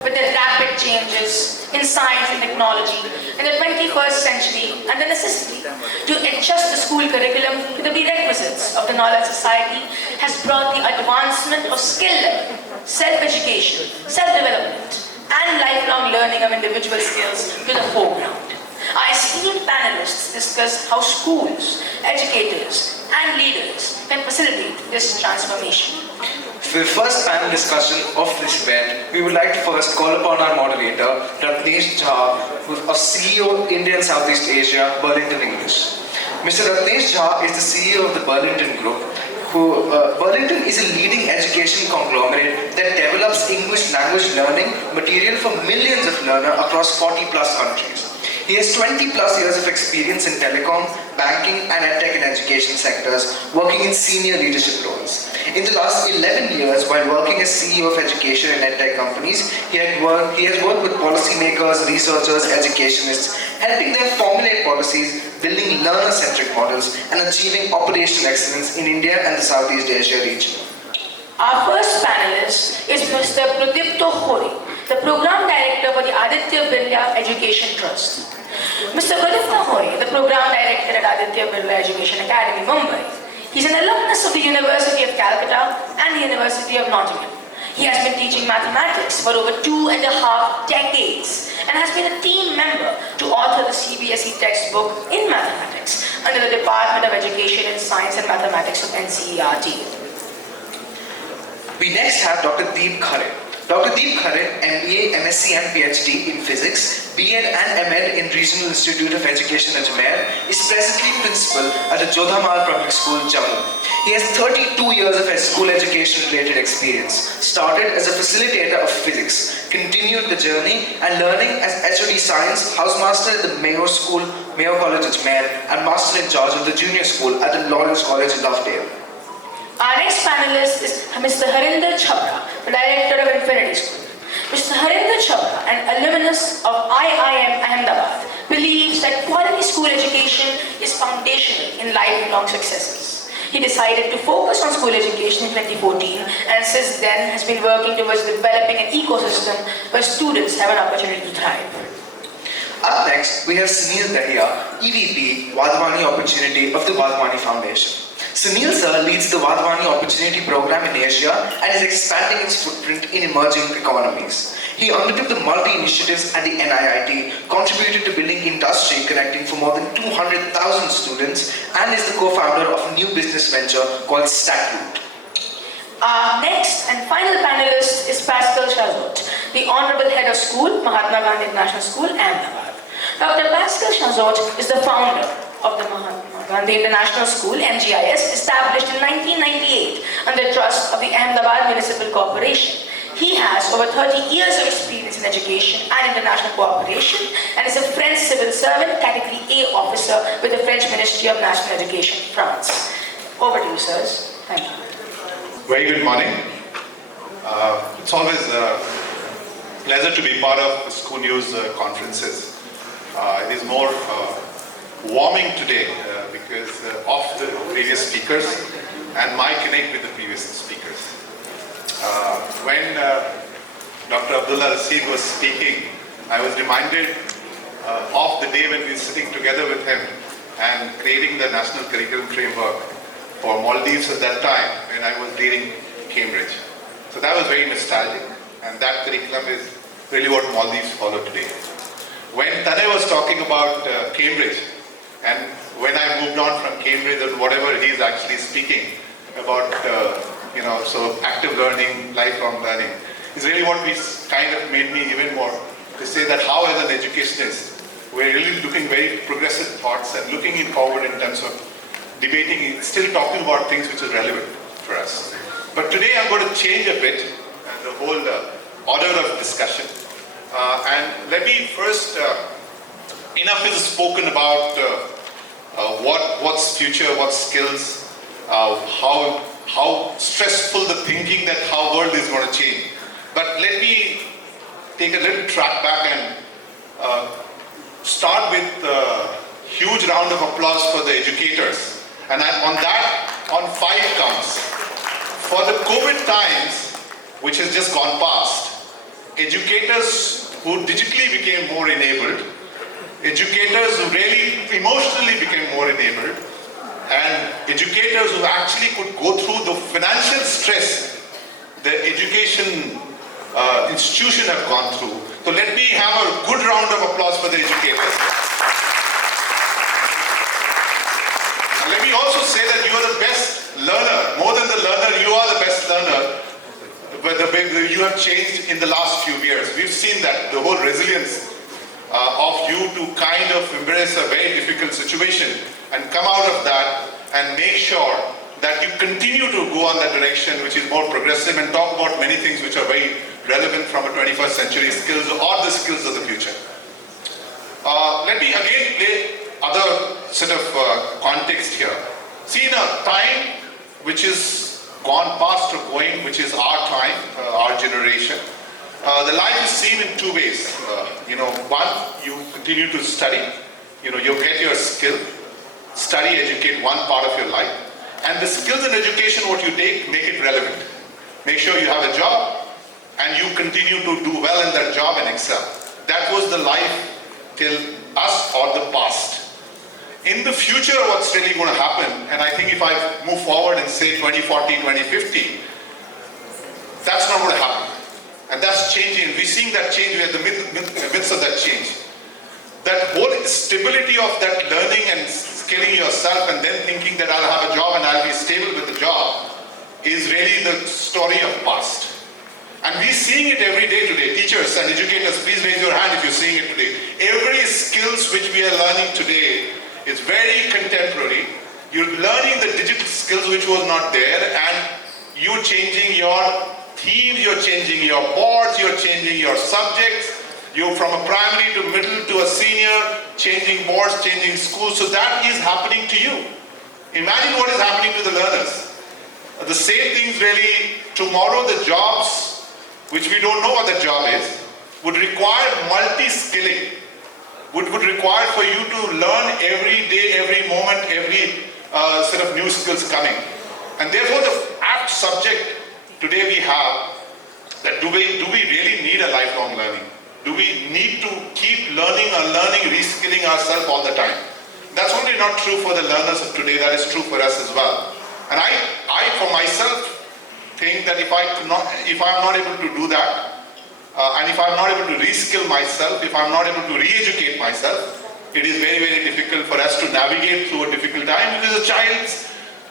with the rapid changes in science and technology in the 21st century and the necessity to adjust the school curriculum to the prerequisites of the knowledge society has brought the advancement of skill level, self-education, self-development, and lifelong learning of individual skills to the foreground. Our esteemed panelists discuss how schools, educators, and leaders can facilitate this transformation. For the first panel discussion of this event, we would like to first call upon our moderator, Ratnesh, who is CEO of India and Southeast Asia, Burlington English. Mr. Ratnesh is the CEO of the Burlington Group. Burlington is a leading education conglomerate that develops English language learning material for millions of learners across 40 plus countries. He has 20 plus years of experience in telecom, banking and edtech and education sectors, working in senior leadership roles. In the last 11 years, while working as CEO of education and edtech companies, he has worked with policymakers, researchers, educationists, helping them formulate policies, building learner-centric models, and achieving operational excellence in India and the Southeast Asia region. Our first panelist is Mr. Prodipto Hore, the Program Director for the Aditya Birla Education Trust. Mr. Prodipto Hore, the Program Director at Aditya Birla Education Academy, Mumbai. He's an alumnus of the University of Calcutta and the University of Nottingham. He has been teaching mathematics for over 2.5 decades and has been a team member to author the CBSE textbook in mathematics under the Department of Education in Science and Mathematics of NCERT. We next have Dr. Khare. Dr. Khare, MBA, MSc and PhD in Physics, B.Ed and M.Ed in Regional Institute of Education Ajmer, is presently principal at the Jodhamal Public School, Jammu. He has 32 years of school education-related experience, started as a facilitator of physics, continued the journey and learning as HOD Science, housemaster at the Mayo College Ajmer, and master in charge of the junior school at the Lawrence College, Lovedale. Our next panelist is Mr. Harinder, Chhabra, the Director of Infinity School. Mr. Harinder Chhabra, an alumnus of IIM Ahmedabad, believes that quality school education is foundational in lifelong successes. He decided to focus on school education in 2014 and since then has been working towards developing an ecosystem where students have an opportunity to thrive. Up next, we have Sunil Dahiya, EVP, Wadhwani Opportunity of the Wadhwani Foundation. Sunil sir leads the Wadhwani Opportunity Program in Asia and is expanding its footprint in emerging economies. He undertook the multi-initiatives at the NIIT, contributed to building industry connecting for more than 200,000 students, and is the co-founder of a new business venture called StackRoot. Our next and final panelist is Pascal Chazot, the Honorable Head of School, Mahatma Gandhi International School, Ahmedabad. Dr. Pascal Chazot is the founder of the Mahatma Gandhi International School, MGIS, established in 1998 under the trust of the Ahmedabad Municipal Corporation. He has over 30 years of experience in education and international cooperation and is a French civil servant, category A officer with the French Ministry of National Education, France. Over to you, sirs. Thank you. Very good morning. It's always a pleasure to be part of ScooNews conferences. It is more warming today because of the previous speakers and my connect with the previous speakers. When Dr. Abdullah Rasheed was speaking, I was reminded of the day when we were sitting together with him and creating the National Curriculum Framework for Maldives at that time when I was leading Cambridge. So that was very nostalgic, and that curriculum is really what Maldives follow today. When Tane was talking about Cambridge, and when I moved on from Cambridge and whatever he is actually speaking about, so active learning, lifelong learning, is really what we kind of made me even more to say that how as an educationist, we're really looking very progressive thoughts and looking forward in terms of debating, still talking about things which are relevant for us. But today I'm going to change a bit the whole order of discussion. And let me first, enough is spoken about what's future, what skills, how stressful the thinking that how world is going to change. But let me take a little track back and start with a huge round of applause for the educators. And on 5 counts. For the COVID times, which has just gone past, educators who digitally became more enabled, educators who really emotionally became more enabled, and educators who actually could go through the financial stress the education institution have gone through. So let me have a good round of applause for the educators. And let me also say that you are the best learner. More than the learner, you are the best learner. But you have changed in the last few years. We've seen that, the whole resilience of you to kind of embrace a very difficult situation and come out of that and make sure that you continue to go on that direction which is more progressive and talk about many things which are very relevant from a 21st century skills or the skills of the future. Let me again lay other sort of context here. See, in a time which is gone past or going, which is our time, our generation, the life is seen in two ways. One, you continue to study, you get your skill, study, educate one part of your life, and the skills and education what you take, make it relevant. Make sure you have a job and you continue to do well in that job and excel. That was the life till us or the past. In the future, what's really going to happen, and I think if I move forward and say 2040, 2050, that's not going to happen. And that's changing. We're seeing that change. We're in the midst of that change. That whole stability of that learning and skilling yourself and then thinking that I'll have a job and I'll be stable with the job is really the story of past. And we're seeing it every day today. Teachers and educators, please raise your hand if you're seeing it today. Every skills which we are learning today is very contemporary. You're learning the digital skills which was not there, and you're changing your themes, you're changing your boards, you're changing your subjects. You're from a primary to middle to a senior, changing boards, changing schools. So that is happening to you. Imagine what is happening to the learners. The same things really, tomorrow the jobs, which we don't know what the job is, would require multi-skilling, would require for you to learn every day, every moment, every set of new skills coming. And therefore the apt subject today we have, that do we really need a lifelong learning? Do we need to keep learning, unlearning, reskilling ourselves all the time? That's only not true for the learners of today, that is true for us as well. And I for myself think that if I'm not able to do that, and if I'm not able to reskill myself, if I'm not able to re-educate myself, it is very, very difficult for us to navigate through a difficult time, because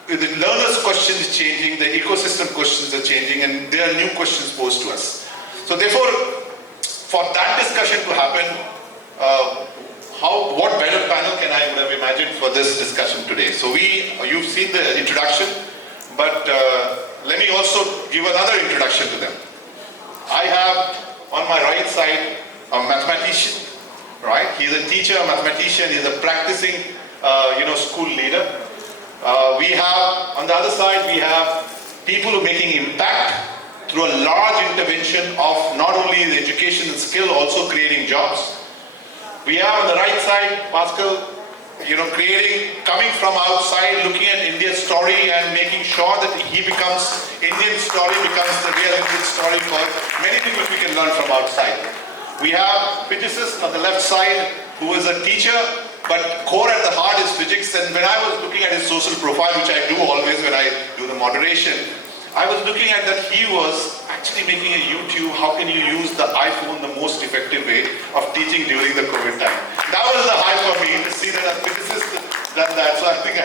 the learner's question is changing, the ecosystem questions are changing, and there are new questions posed to us. So therefore, for that discussion to happen, what better panel can I would have imagined for this discussion today? So you've seen the introduction, but let me also give another introduction to them. I have on my right side a mathematician, right? He's a teacher, a mathematician, he's a practicing, school leader. We have, on the other side, we have people who are making impact through a large intervention of not only the education and skill, also creating jobs. We have on the right side, Pascal, coming from outside, looking at India's story and making sure that Indian story becomes the real Indian story for many things which we can learn from outside. We have physicist on the left side, who is a teacher, but core at the heart is physics. And when I was looking at his social profile, which I do always when I do the moderation, I was looking at that he was actually making a YouTube, how can you use the iPhone the most effective way of teaching during the COVID time. That was the high for me to see that a physicist done that. So I think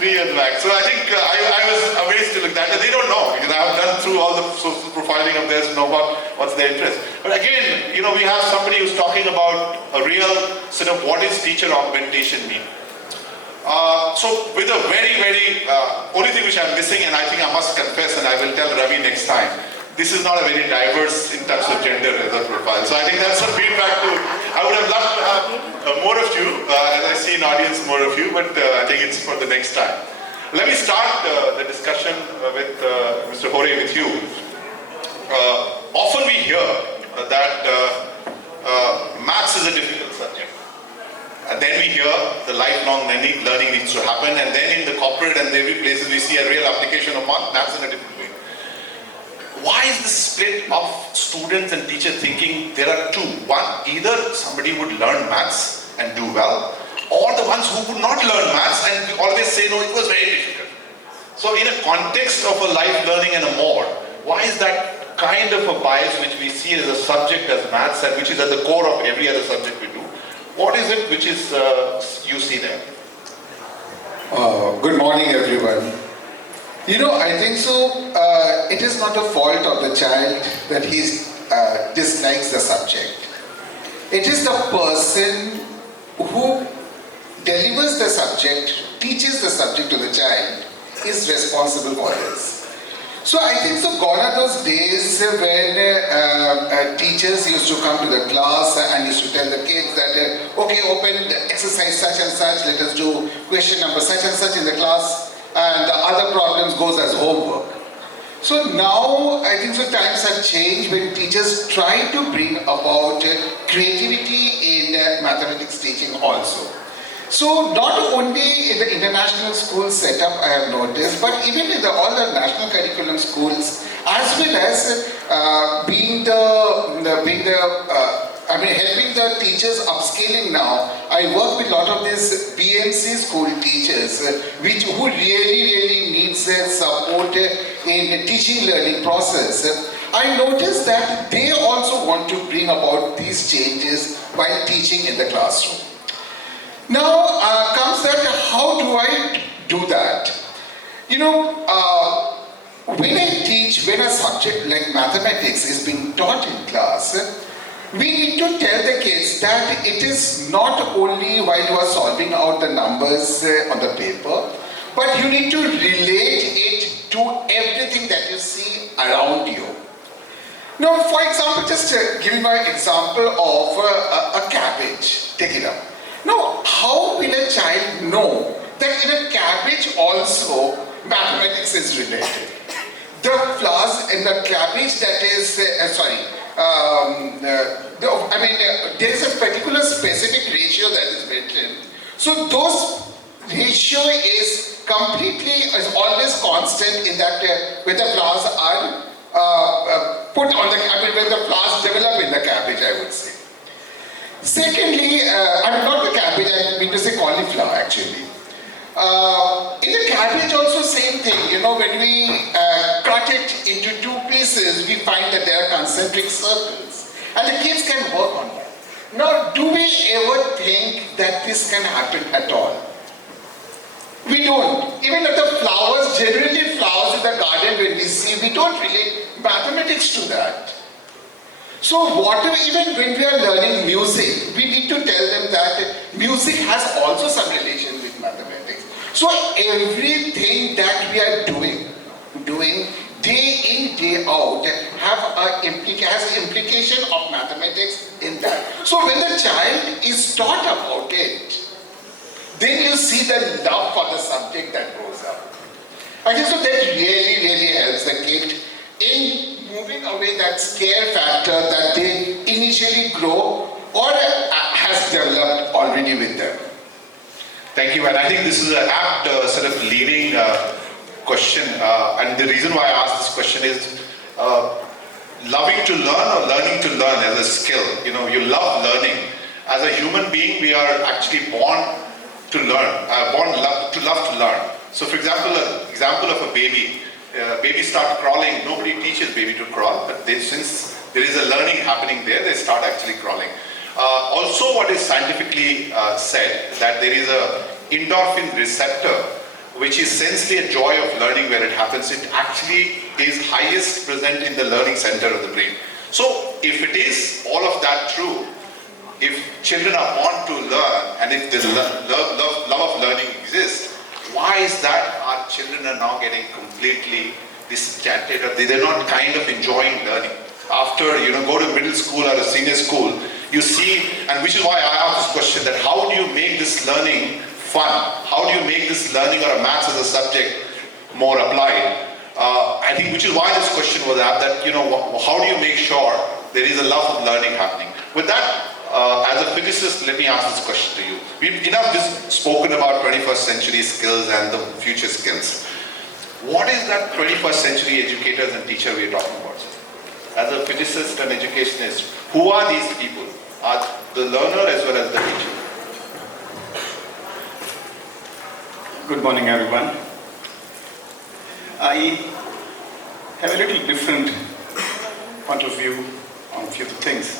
3 years back. So I think I was amazed to look at that. They don't know, because I have done through all the social profiling of theirs to know what's their interest. But again, we have somebody who's talking about a real sort of what is teacher augmentation mean. So with a very, very, only thing which I'm missing, and I think I must confess, and I will tell Ravi next time, this is not a very diverse in terms of gender as a profile. So I think that's a feedback I would have loved to have more of you, as I see in audience more of you, but I think it's for the next time. Let me start the discussion with Mr. Hore, with you. Often we hear that maths is a difficult subject. And then we hear the lifelong learning needs to happen, and then in the corporate and every places we see a real application of maths in a different way. why is this split of students and teachers thinking there are two? One, either somebody would learn maths and do well, or the ones who would not learn maths and always say, no, it was very difficult. So in a context of a life learning and a more, why is that kind of a bias which we see as a subject as maths and which is at the core of every other subject we do? What is it which is you see there? Good morning, everyone. I think so. It is not a fault of the child that he dislikes the subject. It is the person who delivers the subject, teaches the subject to the child, is responsible for this. So I think so gone are those days when teachers used to come to the class and used to tell the kids that, okay, open the exercise such and such, let us do question number such and such in the class, and the other problems goes as homework. So now I think so times have changed when teachers try to bring about creativity in mathematics teaching also. So not only in the international school setup I have noticed, but even in all the national curriculum schools, as well as helping the teachers upscaling now. I work with a lot of these BMC school teachers, who really needs support in teaching learning process. I noticed that they also want to bring about these changes while teaching in the classroom. Now comes that, how do I do that? When I teach, when a subject like mathematics is being taught in class, we need to tell the kids that it is not only while you are solving out the numbers on the paper, but you need to relate it to everything that you see around you. Now, for example, just give me an example of a cabbage. Take it up. Now, how will a child know that in a cabbage also mathematics is related? The flowers in the cabbage that is, there is a particular specific ratio that is mentioned. So those ratio is always constant in that when the flowers are put on when the flowers develop in the cabbage, I would say. Secondly, not the cabbage, I mean to say cauliflower actually. In the cabbage also same thing, when we cut it into two pieces, we find that there are concentric circles. And the kids can work on that. Now, do we ever think that this can happen at all? We don't. Even at the flowers, generally flowers in the garden when we see, we don't relate mathematics to that. So even when we are learning music, we need to tell them that music has also some relation with mathematics. So everything that we are doing day in, day out, has implication of mathematics in that. So when the child is taught about it, then you see the love for the subject that grows up. I think so that really helps the kid in moving away that scare factor that they initially grow or has developed already with them. Thank you, and I think this is an apt sort of leading question, and the reason why I asked this question is loving to learn or learning to learn as a skill. You love learning. As a human being, we are actually born to learn, to love to learn. So for example, an example of a baby. Babies start crawling. Nobody teaches baby to crawl, but since there is a learning happening there, they start actually crawling. Also, what is scientifically said, that there is a endorphin receptor, which is essentially a joy of learning where it happens. It actually is highest present in the learning center of the brain. So if it is all of that true, if children are born to learn, and if the love of learning exists, why is that our children are now getting completely disenchanted, or they're not kind of enjoying learning? After, go to middle school or a senior school, you see, and which is why I asked this question, that how do you make this learning fun? How do you make this learning or a maths as a subject more applied? I think which is why this question was asked, that, how do you make sure there is a love of learning happening? With that, as a physicist, let me ask this question to you. We've enough spoken about 21st century skills and the future skills. What is that 21st century educators and teacher we are talking about? As a physicist and educationist, who are these people? Are the learner as well as the teacher? Good morning, everyone. I have a little different point of view on a few things.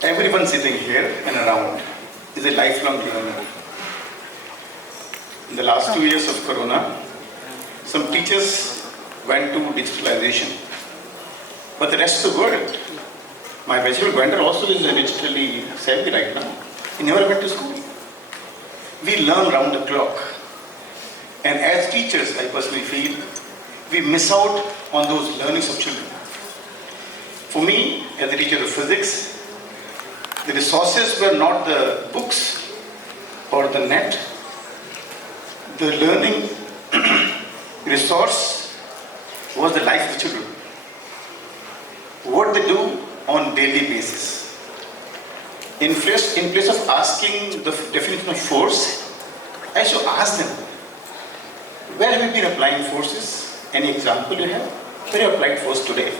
Everyone sitting here and around is a lifelong learner. In the last 2 years of Corona, some teachers went to digitalization. But the rest of the world, my vegetable grinder also is digitally savvy right now. He never went to school. We learn round the clock. And as teachers, I personally feel, we miss out on those learnings of children. For me, as a teacher of physics, the resources were not the books or the net. The learning resource was the life of the children. What they do on daily basis. In place of asking the definition of force, I should ask them, where have you been applying forces? Any example you have? Where have you applied force today?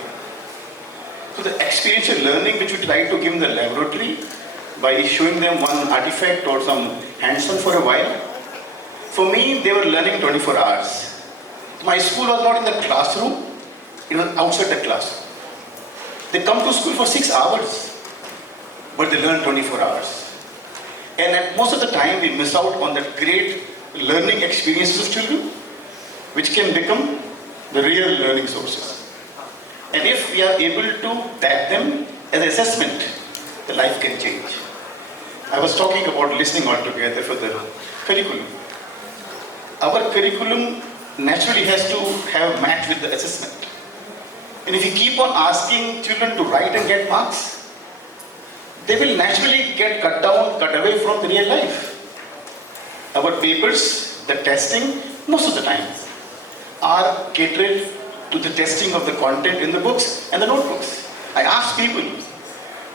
So the experiential learning which we try to give in the laboratory by showing them one artifact or some hands-on for a while, for me they were learning 24 hours. My school was not in the classroom, it was outside the classroom. They come to school for 6 hours, but they learn 24 hours. And at most of the time we miss out on that great learning experiences of children, which can become the real learning sources. And if we are able to tag them as an assessment, the life can change. I was talking about listening altogether for the curriculum. Our curriculum naturally has to have match with the assessment. And if you keep on asking children to write and get marks, they will naturally get cut down, cut away from the real life. Our papers, the testing, most of the time, are catered to the testing of the content in the books and the notebooks. I ask people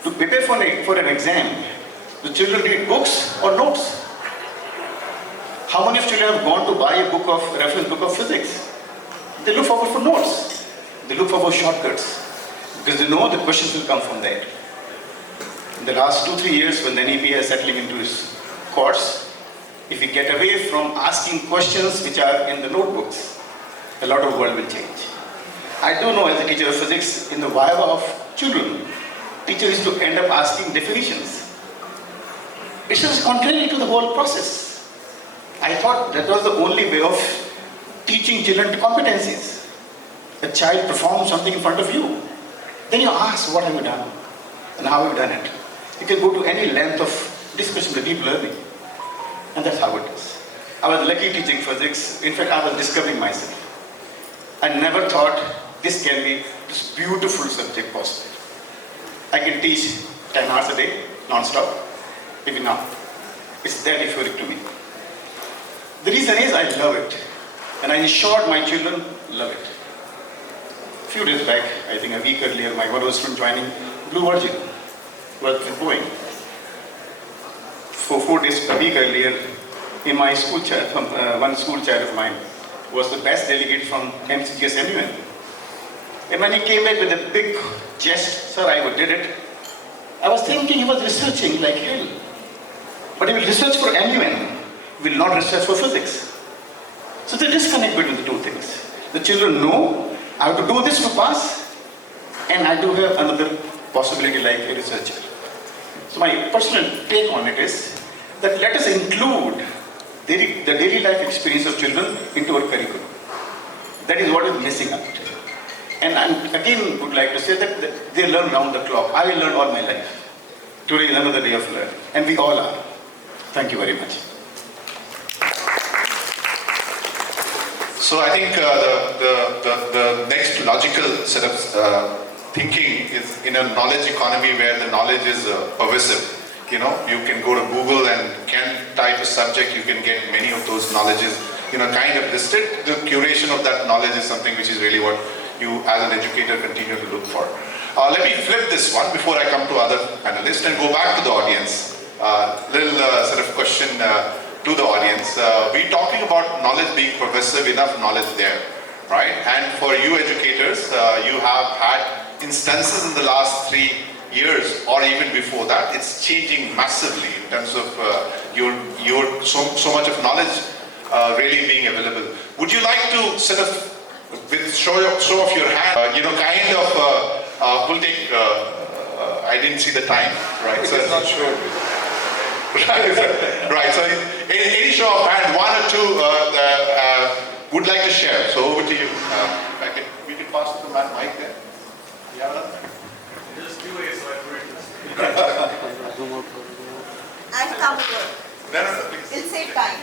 to prepare for an exam. The children read books or notes. How many of children have gone to buy a reference book of physics? They look forward for notes. They look forward for shortcuts because they know the questions will come from there. In the last 2-3 years, when the NEP is settling into its course, if we get away from asking questions which are in the notebooks, a lot of world will change. I do know as a teacher of physics, in the viva of children, teachers used to end up asking definitions. It was contrary to the whole process. I thought that was the only way of teaching children competencies. A child performs something in front of you. Then you ask, what have you done? And how have you done it? You can go to any length of discussion, the deep learning. And that's how it is. I was lucky teaching physics. In fact, I was discovering myself. I never thought this can be this beautiful subject possible. I can teach 10 hours a day, non-stop, even now. It's that euphoric to me. The reason is I love it. And I ensured my children love it. A few days back, I think a week earlier, my one was from joining Blue Virgin, worked with Boeing. For 4 days, a week earlier, in my school chat, one school chat of mine was the best delegate from MCGS MUN. And when he came back with a big chest, sir, I did it. I was thinking he was researching like hell. But he will research for MUN, will not research for physics. So the disconnect between the two things. The children know I have to do this to pass, and I do have another possibility like a researcher. So my personal take on it is that let us include the daily life experience of children into our curriculum. That is what is missing out. And I again would like to say that they learn round the clock. I will learn all my life. Today is another day of learning, and we all are. Thank you very much. So I think the next logical set of thinking is in a knowledge economy where the knowledge is pervasive. You know, you can go to Google and can type a subject, you can get many of those knowledges, kind of listed. The curation of that knowledge is something which is really what you as an educator continue to look for. Let me flip this one before I come to other panelists and go back to the audience. Little sort of question to to the audience. We're talking about knowledge being pervasive, enough knowledge there, right? And for you educators, you have had instances in the last 3 years or even before that. It's changing massively in terms of your so much of knowledge really being available. Would you like to sort of, with show of your hand, we'll take, I didn't see the time, right? So It's not sure. Right, so any show of hand, one or two would like to share. So over to you. We can pass the mic there. Yeah. Just do it, so I read this. And comfort. No, please. It'll save time.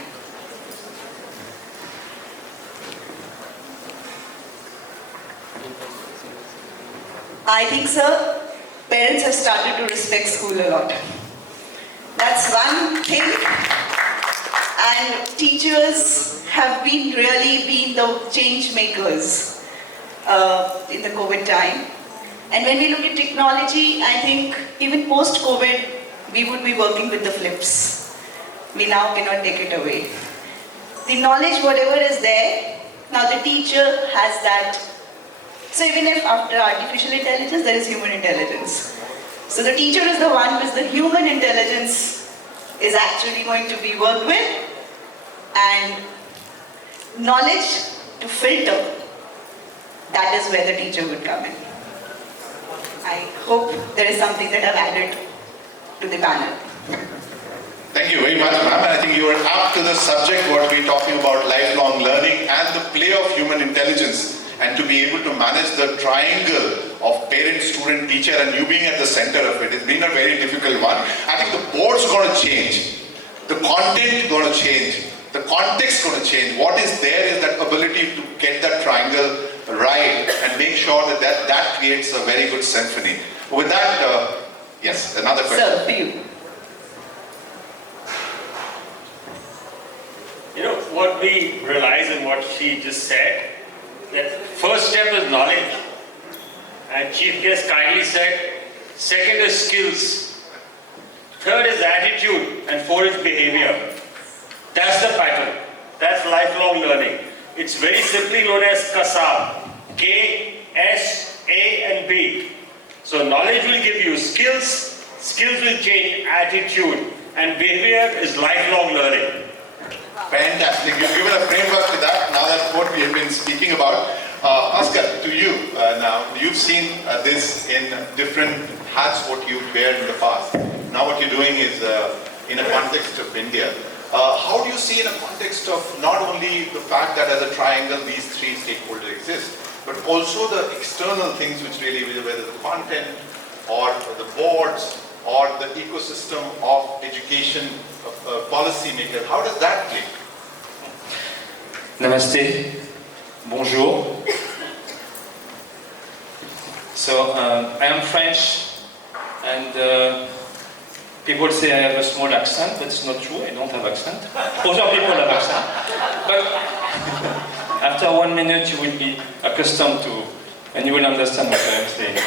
I think, sir, parents have started to respect school a lot. That's one thing. And teachers have been the change makers in the COVID time. And when we look at technology, I think even post-COVID, we would be working with the flips. We now cannot take it away. The knowledge, whatever is there, now the teacher has that. So even if after artificial intelligence, there is human intelligence. So the teacher is the one with the human intelligence is actually going to be worked with, and knowledge to filter, that is where the teacher would come in. I hope there is something that I've added to the panel. Thank you very much, ma'am. And I think you are apt to the subject what we're talking about, lifelong learning and the play of human intelligence, and to be able to manage the triangle of parent, student, teacher, and you being at the center of it. It's been a very difficult one. I think the board's going to change. The content going to change. The context going to change. What is there is that ability to get that triangle right and make sure that creates a very good symphony. With that, yes, another question. Sir, for you. You know, what we realize in what she just said, that first step is knowledge, and Chief Guest kindly said, second is skills, third is attitude, and fourth is behavior. That's the pattern. That's lifelong learning. It's very simply known as KASAB. K, S, A, and B. So knowledge will give you skills, skills will change attitude, and behavior is lifelong learning. Fantastic. You've given a framework to that. Now that's what we have been speaking about. Oscar, to you now. You've seen this in different hats, what you wear in the past. Now what you're doing is in a context of India. How do you see in a context of not only the fact that as a triangle these three stakeholders exist, but also the external things which really, whether the content or the boards or the ecosystem of education policy makers, how does that play? Namaste, bonjour. So I am French, and people say I have a small accent, but it's not true. I don't have accent. Other people have accent, but after 1 minute you will be accustomed to, and you will understand what I am saying.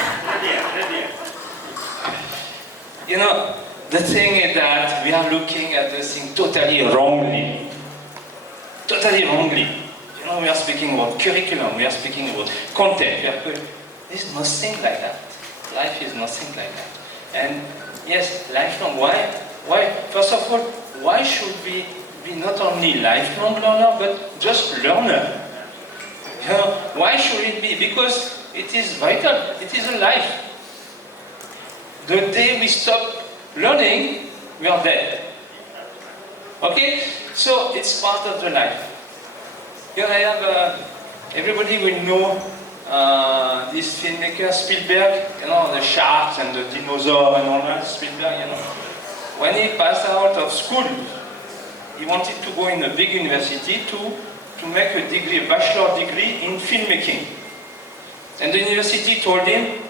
You know, the thing is that we are looking at the thing totally wrongly. Totally wrongly. You know, we are speaking about curriculum, we are speaking about content. There's nothing like that. Life is nothing like that. And yes, lifelong. Why? First of all, why should we be not only lifelong learner, but just learner? You know, why should it be? Because it is vital. It is a life. The day we stop learning, we are dead. Okay? So it's part of the life. You know, I have, everybody will know this filmmaker, Spielberg, you know, the sharks and the dinosaur and all that, Spielberg, you know. When he passed out of school, he wanted to go in a big university to make a degree, a bachelor degree in filmmaking. And the university told him,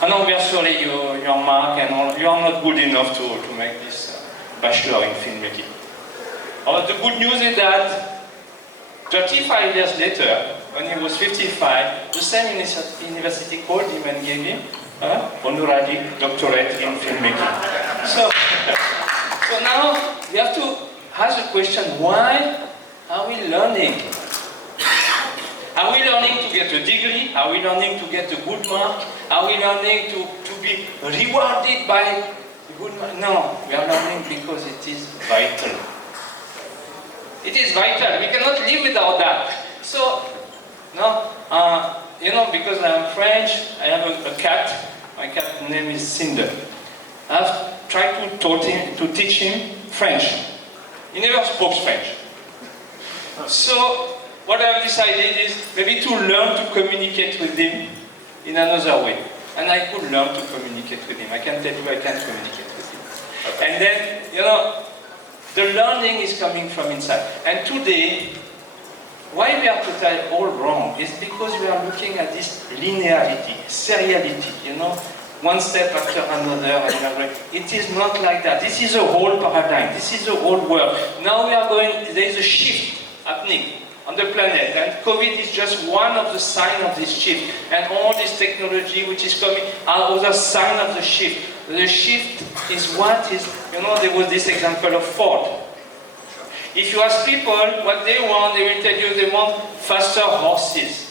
"Oh no, we are sorry, your mark and all, you are not good enough to make this bachelor in filmmaking." The good news is that 35 years later, when he was 55, the same university called him and gave him honorary doctorate in filmmaking. So now we have to ask the question, why are we learning? Are we learning to get a degree? Are we learning to get a good mark? Are we learning to be rewarded by a good mark? No, we are learning because it is vital. It is vital. We cannot live without that. So, no, because I am French, I have a cat. My cat's name is Cinder. I've tried to teach him French. He never spoke French. So, what I've decided is maybe to learn to communicate with him in another way. And I could learn to communicate with him. I can tell you I can communicate with him. And then, the learning is coming from inside. And today, why we are totally all wrong is because we are looking at this linearity, seriality, one step after another. It is not like that. This is a whole paradigm. This is a whole world. Now there is a shift happening on the planet, and COVID is just one of the signs of this shift. And all this technology which is coming are other signs of the shift. The shift is what is, there was this example of Ford. If you ask people what they want, they will tell you they want faster horses.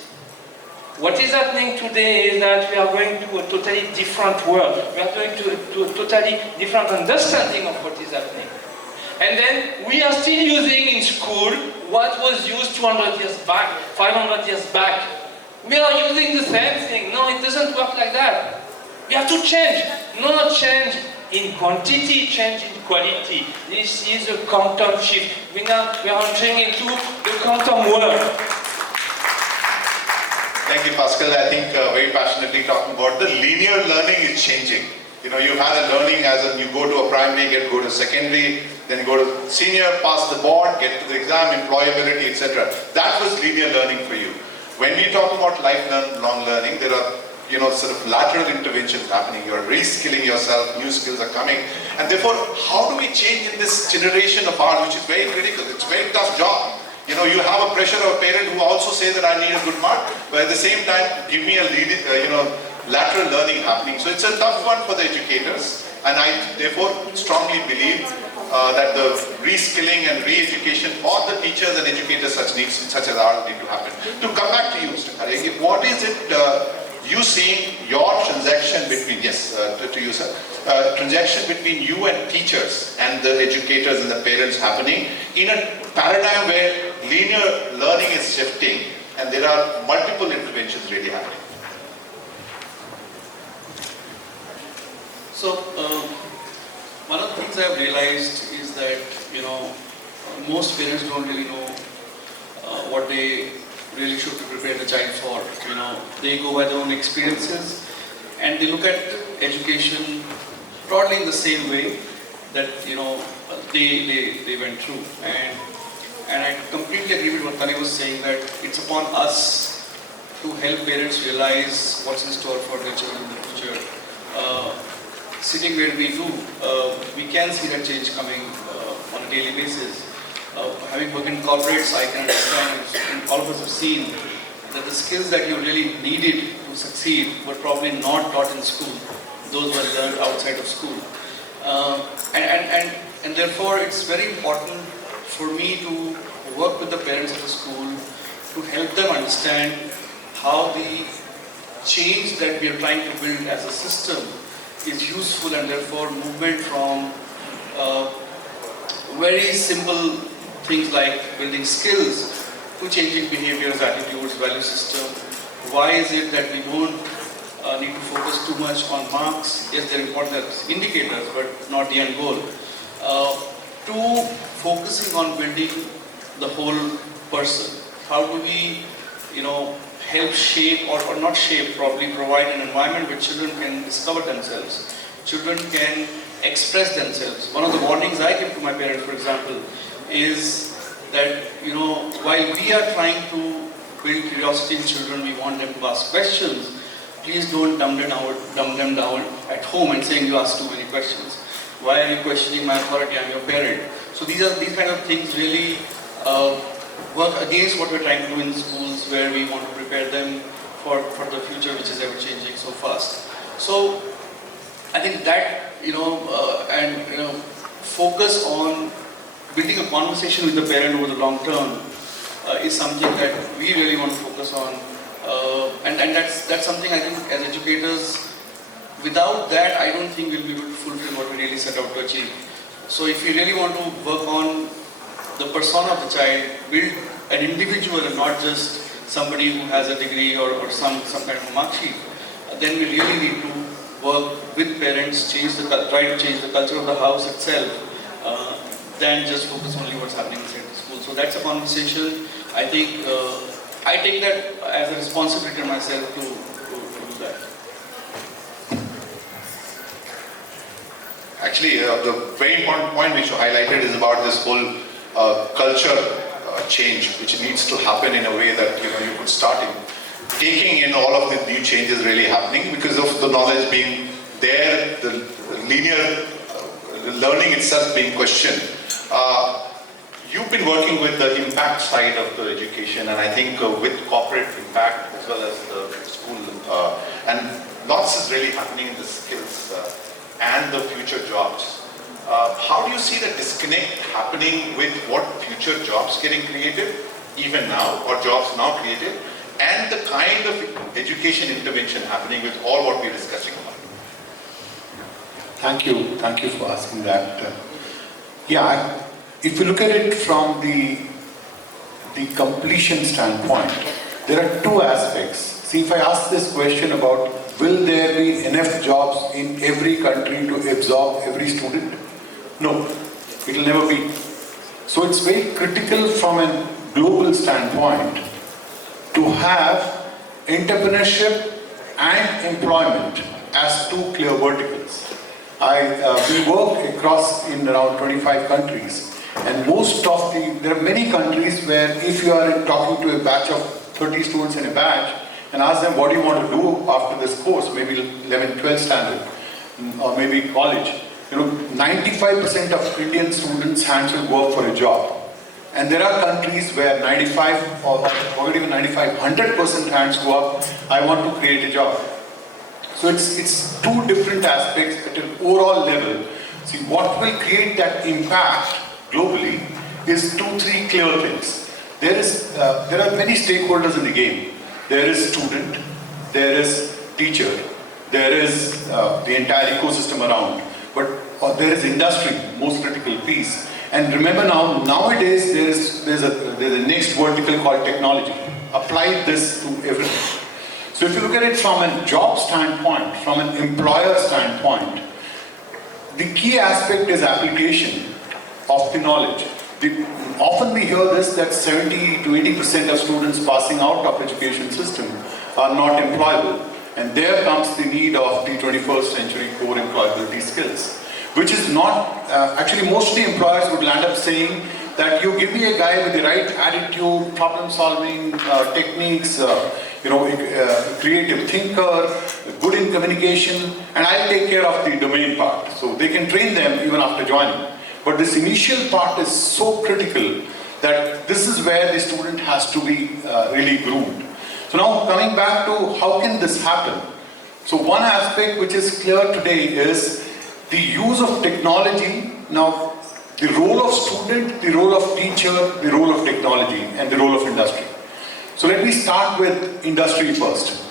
What is happening today is that we are going to a totally different world. We are going to a totally different understanding of what is happening. And then we are still using in school what was used 200 years back, 500 years back. We are using the same thing. No, it doesn't work like that. We have to change. Not change in quantity, change in quality. This is a quantum shift. We are entering into the quantum world. Thank you, Pascal. I think very passionately talking about the linear learning is changing. You've had a learning you go to a primary, go to secondary, then you go to senior, pass the board, get to the exam, employability, etc. That was linear learning for you. When we talk about lifelong learning, there are sort of lateral interventions happening. You're reskilling yourself, new skills are coming. And therefore, how do we change in this generation of ours, which is very critical? It's a very tough job. You have a pressure of a parent who also say that I need a good mark, but at the same time, give me a lateral learning happening. So it's a tough one for the educators, and I therefore strongly believe that the reskilling and re-education for the teachers and educators such as ours need to happen. To come back to you, Mr. Khare, what is it you seeing your transaction between, to you, sir, transaction between you and teachers and the educators and the parents happening in a paradigm where linear learning is shifting and there are multiple interventions really happening? So, one of the things I've realized is that, most parents don't really know what they really should prepare the child for. They go by their own experiences and they look at education broadly in the same way that, they went through. And I completely agree with what Tani was saying, that it's upon us to help parents realize what's in store for their children in the future. Sitting where we do, we can see that change coming on a daily basis. Having worked in corporates, I can understand, and all of us have seen that the skills that you really needed to succeed were probably not taught in school. Those were learned outside of school. And therefore, it's very important for me to work with the parents of the school to help them understand how the change that we are trying to build as a system is useful, and therefore movement from very simple things like building skills to changing behaviors, attitudes, value system. Why is it that we don't need to focus too much on marks? Yes, they're important as indicators, but not the end goal. To focusing on building the whole person. How do we, help shape or not shape, probably provide an environment where children can discover themselves. Children can express themselves. One of the warnings I give to my parents, for example, is that, while we are trying to build curiosity in children, we want them to ask questions. Please don't dumb them down at home and saying you ask too many questions. Why are you questioning my authority? I'm your parent. So these kind of things really work against what we're trying to do in schools, where we want to prepare them for the future, which is ever changing so fast. So I think that, focus on building a conversation with the parent over the long term is something that we really want to focus on. And that's something I think as educators, without that, I don't think we'll be able to fulfill what we really set out to achieve. So if we really want to work on the persona of the child, build an individual and not just somebody who has a degree or some kind of a mark sheet, then we really need to work with parents, try to change the culture of the house itself, than just focus only what's happening inside the school. So that's a conversation. I think I take that as a responsibility myself to do that. Actually, the very important point which you highlighted is about this whole culture change, which needs to happen in a way that you could start taking in all of the new changes really happening because of the knowledge being there, the linear learning itself being questioned. You've been working with the impact side of the education, and I think with corporate impact as well as the school, and lots is really happening in the skills and the future jobs. How do you see the disconnect happening with what future jobs getting created, even now, or jobs now created, and the kind of education intervention happening with all what we're discussing about? Thank you for asking that. If you look at it from the completion standpoint, there are two aspects. See, if I ask this question about will there be enough jobs in every country to absorb every student? No, it will never be. So it's very critical from a global standpoint to have entrepreneurship and employment as two clear verticals. We work across in around 25 countries. And there are many countries where if you are talking to a batch of 30 students in a batch and ask them what do you want to do after this course, maybe 11, 12 standard or maybe college, 95% of Indian students hands will work for a job. And there are countries where 95 or even 95, 100% hands go up, I want to create a job. So it's two different aspects at an overall level. See, what will create that impact globally is 2-3 clear things. There are many stakeholders in the game. There is student, there is teacher, there is the entire ecosystem around, but there is industry, most critical piece. And remember nowadays there's a next vertical called technology. Apply this to everything. So if you look at it from a job standpoint, from an employer standpoint, the key aspect is application of the knowledge. Often we hear this that 70 to 80% of students passing out of education system are not employable. And there comes the need of the 21st century core employability skills, which is not, actually mostly employers would land up saying that you give me a guy with the right attitude, problem solving techniques, creative thinker, good in communication, and I'll take care of the domain part. So they can train them even after joining. But this initial part is so critical that this is where the student has to be really groomed. So now coming back to how can this happen? So one aspect which is clear today is the use of technology. Now the role of student, the role of teacher, the role of technology, and the role of industry. So let me start with industry first.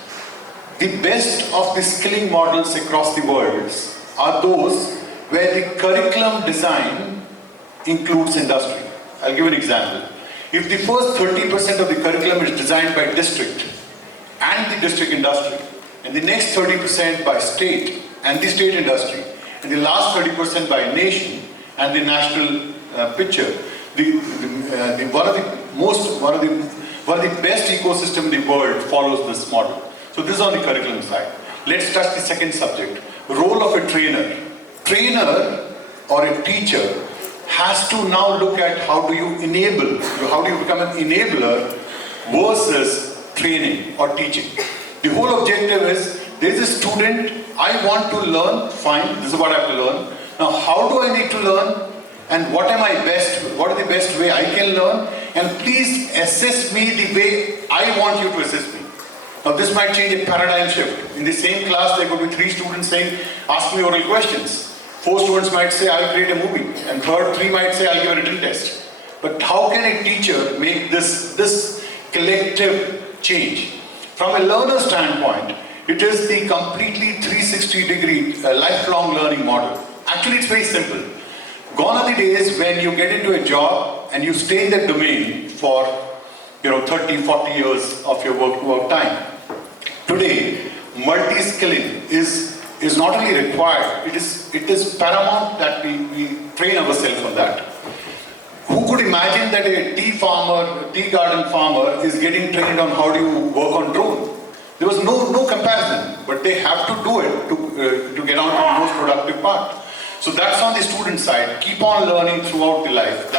The best of the skilling models across the world are those where the curriculum design includes industry. I'll give an example. If the first 30% of the curriculum is designed by district and the district industry, and the next 30% by state and the state industry, and the last 30% by nation and the national picture, one of the best ecosystem in the world follows this model. So this is on the curriculum side. Let's touch the second subject, role of a trainer. Trainer or a teacher has to now look at how do you become an enabler versus training or teaching. The whole objective is, there is a student, I want to learn, fine, this is what I have to learn. Now how do I need to learn and what is the best way I can learn, and please assess me the way I want you to assess me. Now this might change a paradigm shift. In the same class there could be 3 students saying, ask me oral questions. 4 students might say, I'll create a movie. And third, 3 might say, I'll give a written test. But how can a teacher make this collective change? From a learner standpoint, it is the completely 360-degree lifelong learning model. Actually, it's very simple. Gone are the days when you get into a job and you stay in that domain for 30, 40 years of your work time. Today, multi-skilling is not only required, it is paramount that we train ourselves on that. Who could imagine that a tea garden farmer is getting trained on how do you work on drone? There was no comparison, but they have to do it to get on to the most productive part. So that's on the student side. Keep on learning throughout the life.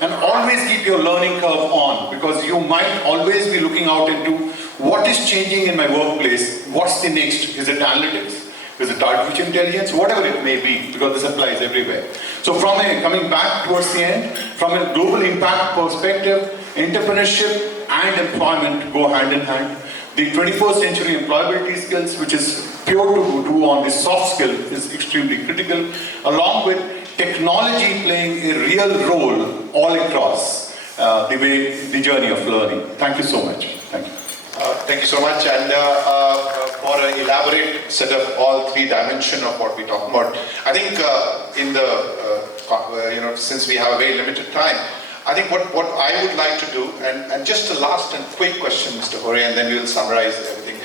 And always keep your learning curve on, because you might always be looking out into what is changing in my workplace. What's the next? Is it analytics? Is it artificial intelligence? Whatever it may be, because this applies everywhere. So coming back towards the end, from a global impact perspective, entrepreneurship and employment go hand in hand. The 21st century employability skills, which is pure to do on the soft skill, is extremely critical, along with technology playing a real role all across the journey of learning. Thank you so much. Thank you. Thank you so much, and for an elaborate set of all 3 dimensions of what we talk about. I think in the since we have a very limited time, I think what I would like to do, and just a last and quick question, Mr. Hore, and then we will summarize everything.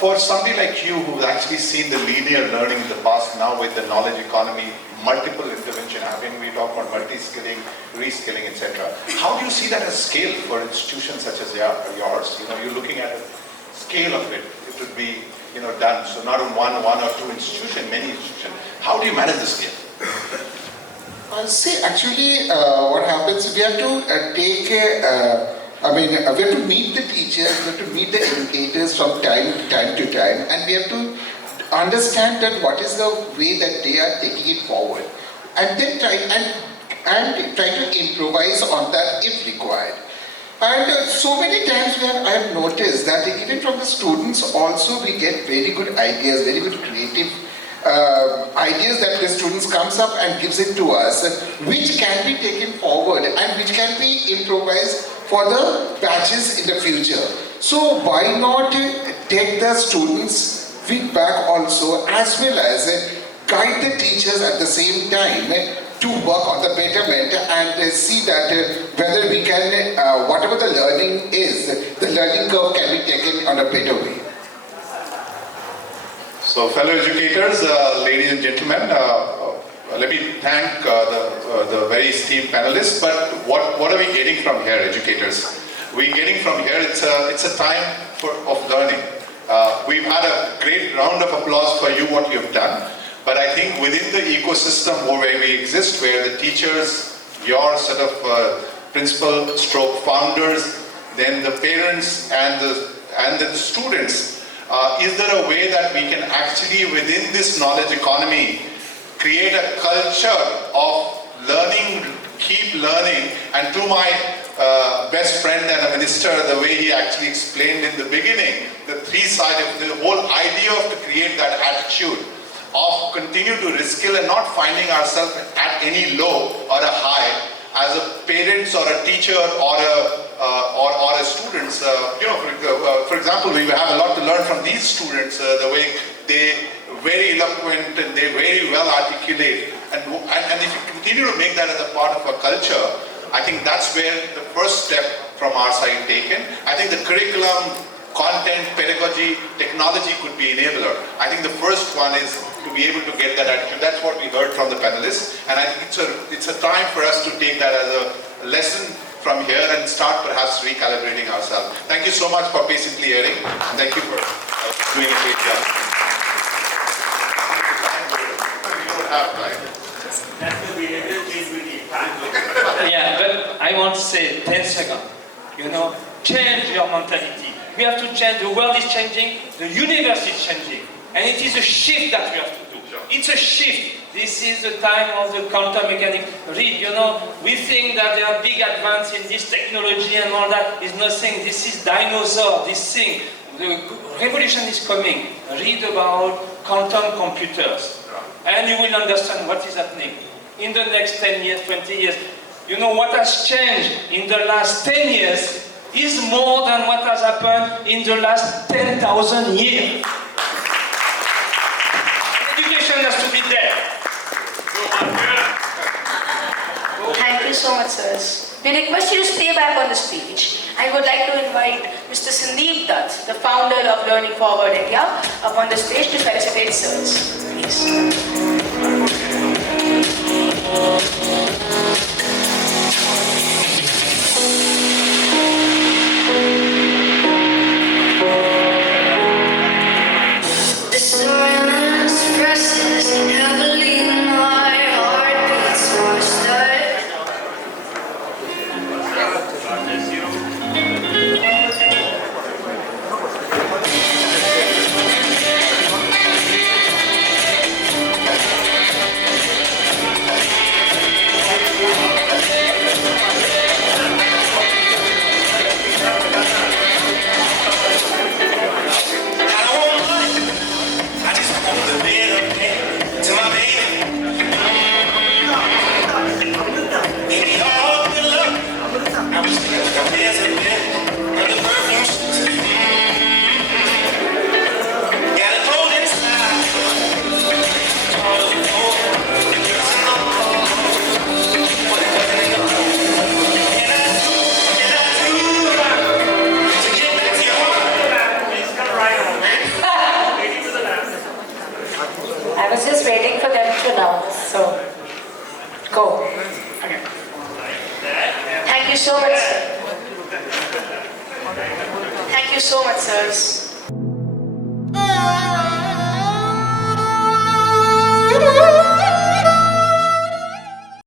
For somebody like you who's actually seen the linear learning in the past, now with the knowledge economy, multiple intervention happening, we talk about multi-skilling, reskilling, etc. How do you see that as scale for institutions such as yours? You're looking at a scale of it. It would be done. So not in one or 2 institutions, many institutions. How do you manage the scale? See, actually, what happens, we have to we have to meet the teachers, we have to meet the educators from time to time, and we have to understand that what is the way that they are taking it forward, and then try to improvise on that if required. And so many times I have noticed that even from the students also we get very good ideas, very good creative ideas that the students comes up and gives it to us, which can be taken forward and which can be improvised for the batches in the future. So why not take the students' feedback also, as well as guide the teachers at the same time to work on the betterment and see that whether we can, whatever the learning is, the learning curve can be taken on a better way. So fellow educators, ladies and gentlemen, let me thank the very esteemed panelists, but what are we getting from here, educators? We're getting from here, it's a time of learning. We've had a great round of applause for you, what you've done, but I think within the ecosystem where we exist, where the teachers, your set of principal stroke founders, then the parents and the students, is there a way that we can actually, within this knowledge economy, create a culture of learning, keep learning? And to my best friend and a minister, the way he actually explained in the beginning, the 3 sides of the whole idea of to create that attitude of continue to reskill and not finding ourselves at any low or a high as a parents or a teacher or a students. For example, we have a lot to learn from these students, the way they very eloquent and they very well articulate. And if you continue to make that as a part of our culture, I think that's where the first step from our side taken. I think the curriculum, content, pedagogy, technology could be enabler. I think the first one is to be able to get that attitude. That's what we heard from the panelists. And I think it's a time for us to take that as a lesson from here and start perhaps recalibrating ourselves. Thank you so much for patiently hearing. And thank you for doing a great job. You don't have time. That's the behavior change we need. Yeah, but I want to say 10 seconds. Change your mentality. We have to change. The world is changing. The universe is changing. And it is a shift that we have to do. It's a shift. This is the time of the quantum mechanics. Read, we think that there are big advances in this technology and all that. Is nothing. This is dinosaur, this thing. The revolution is coming. Read about quantum computers. and you will understand what is happening in the next 10 years, 20 years. You know what has changed in the last 10 years is more than what has happened in the last 10,000 years. Education has to be there. Thank you so much, sirs. We request you to stay back on the stage. I would like to invite Mr. Sandeep Dutt, the founder of Learning Forward India, up on the stage to felicitate sirs. Please. The silence presses heavily, my heart beats faster. I was just waiting for them to announce, so go. Thank you so much. Thank you so much, sirs.